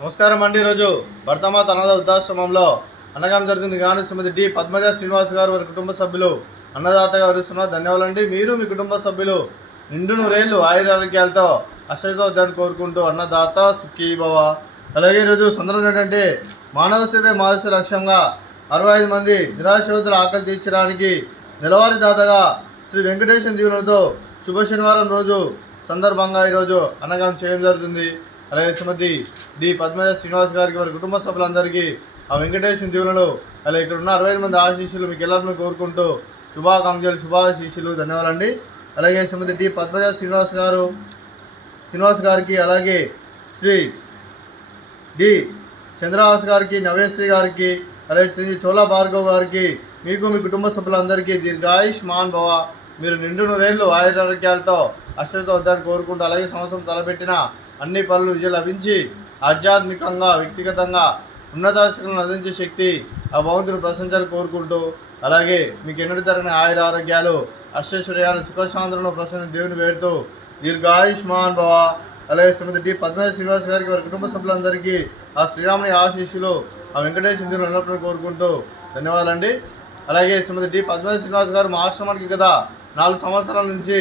నమస్కారం అండి. ఈరోజు భర్తమాత అనాథ వృద్ధాశ్రమంలో అన్నదానం జరుగుతుంది. కానీ శ్రీమతి డి పద్మజ శ్రీనివాస్ గారు వారి కుటుంబ సభ్యులు అన్నదాతగా వరిస్తున్నారు. ధన్యవాదాలండి. మీరు మీ కుటుంబ సభ్యులు నిండు నూరేళ్లు ఆయురారోగ్యాలతో అష్టైశ్వర్యాన్ని కోరుకుంటూ అన్నదాత సుఖీ భవ. అలాగే ఈరోజు సందర్భం ఏంటంటే మానవ సేవే మానవ లక్ష్యంగా 65 మంది నిరాశ్రతుల ఆకలి తీర్చడానికి నెలవారీ దాతగా శ్రీ వెంకటేశ్వర దీవులతో శుభ శనివారం రోజు సందర్భంగా ఈరోజు అన్నదానం చేయడం జరుగుతుంది. అలాగే శ్రీమతి డి పద్మజ శ్రీనివాస్ గారికి వారి కుటుంబ సభ్యులందరికీ ఆ వెంకటేశ్వర దీవులను అలాగే ఇక్కడ ఉన్న 65 మంది ఆశీస్సులు మీకు ಎಲ್ಲರನ್ನು కోరుకుంటూ శుభాకాంక్షలు శుభాశీస్సులు ధన్యవాదాలండి. అలాగే శ్రీమతి డి పద్మజ శ్రీనివాస్ గారికి అలాగే శ్రీ డి చంద్రహాస్ గారికి నవేశ్రీ గారికి అలాగే శ్రీ చోళ భార్గవ్ గారికి మీకు మీ కుటుంబ సభ్యులందరికీ దీర్ఘాయుష్మాన్ భవ. మీరు నిండు నూరేళ్లు ఆయురారోగ్యాలతో అశ్రతో వద్దని కోరుకుంటూ అలాగే సంవత్సరం తలపెట్టిన అన్ని పనులు విజయం లభించి ఆధ్యాత్మికంగా వ్యక్తిగతంగా ఉన్నతాశక్తులను అందించే శక్తి ఆ భగవంతుని ప్రశంసలు కోరుకుంటూ అలాగే మీకు ఎన్నటి తరగని ఆయుర ఆరోగ్యాలు అష్టైశ్వర్యాలు సుఖశాంతులను ప్రసన్న దేవుని వేడుతూ దీర్ఘాయుష్మాన్ భవ. అలాగే శ్రీమతి డి పద్మజ శ్రీనివాస్ గారికి వారి కుటుంబ సభ్యులందరికీ ఆ శ్రీరాముని ఆశీస్సులు ఆ వెంకటేశ్వర దేవుని ఎల్లప్పుడూ కోరుకుంటూ ధన్యవాదాలండి. అలాగే శ్రీమతి డి పద్మజ శ్రీనివాస్ గారు మా ఆశ్రమానికి గత 4 సంవత్సరాల నుంచి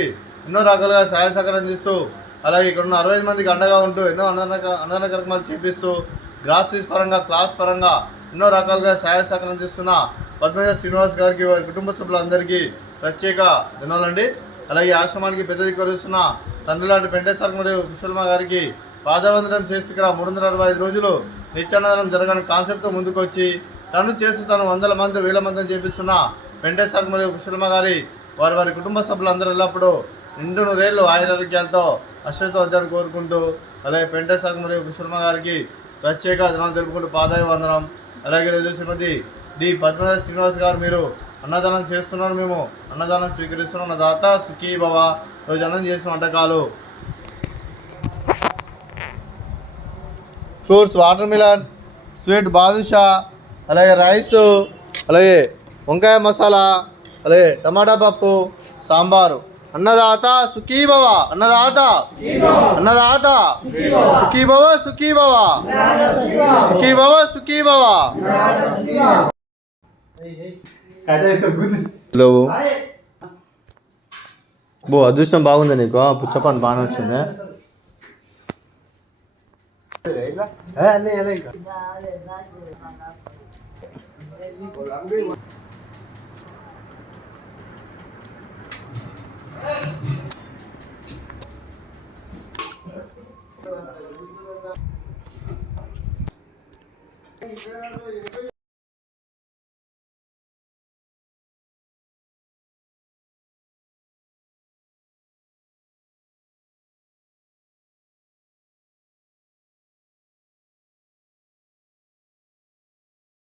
ఎన్నో రకాలుగా సహాయ సహకారం అందిస్తూ అలాగే ఇక్కడ ఉన్న 65 మందికి అండగా ఉంటూ ఎన్నో అన్నదాన కార్యక్రమాలు చేపిస్తూ గ్రాసరీస్ పరంగా క్లాస్ పరంగా ఎన్నో రకాలుగా సహాయ సహకారం అందిస్తున్న పద్మజ శ్రీనివాస్ గారికి వారి కుటుంబ సభ్యులందరికీ ప్రత్యేక ధన్యవాదాలండి. అలాగే ఆశ్రమానికి పెద్ద దిక్కువరుస్తున్న తండ్రి లాంటి పెంటేశ్వర మరియు ముసల్మా గారికి పాదవందనం చేసి ఇక్కడ 365 రోజులు నిత్యాన్నదానం జరగని కాన్సెప్ట్తో ముందుకు వచ్చి తను చేసి తను 100 మంది 1000 మందిని చేపిస్తున్న పెంటేశ్వర మరియు ముసల్మా గారి వారి కుటుంబ సభ్యులందరూ ఎల్లప్పుడూ నిండు నూరేళ్లు ఆయురారోగ్యాలతో అశ్రతో వద్దని కోరుకుంటూ అలాగే పెంటేశ్వర మరియు ముసల్మా గారికి ప్రత్యేక ధనాలు తెలుపుకుంటూ పాదాభివందనం. అలాగే రోజు శ్రీమతి డి పద్మజ శ్రీనివాస్ గారు మీరు అన్నదానం చేస్తున్నారు, మేము అన్నదానం స్వీకరిస్తున్నాం. అన్నదాత సుఖీ భవ. రోజు అన్నం చేసిన వంటకాలు fruits, water melon, sweet badusha, అలాగే రైసు, అలాగే వంకాయ మసాలా, అలాగే టమాటా పప్పు, సాంబారు. అన్నదాత సుఖీ భవ. అన్నదాత అన్నదాత సుఖీ భవ సుఖీ భవ సుఖీ భవ సుఖీ భవ. బో అదృష్టం బాగుంది నీకు, పుచ్చపండు బాగానే వచ్చింది.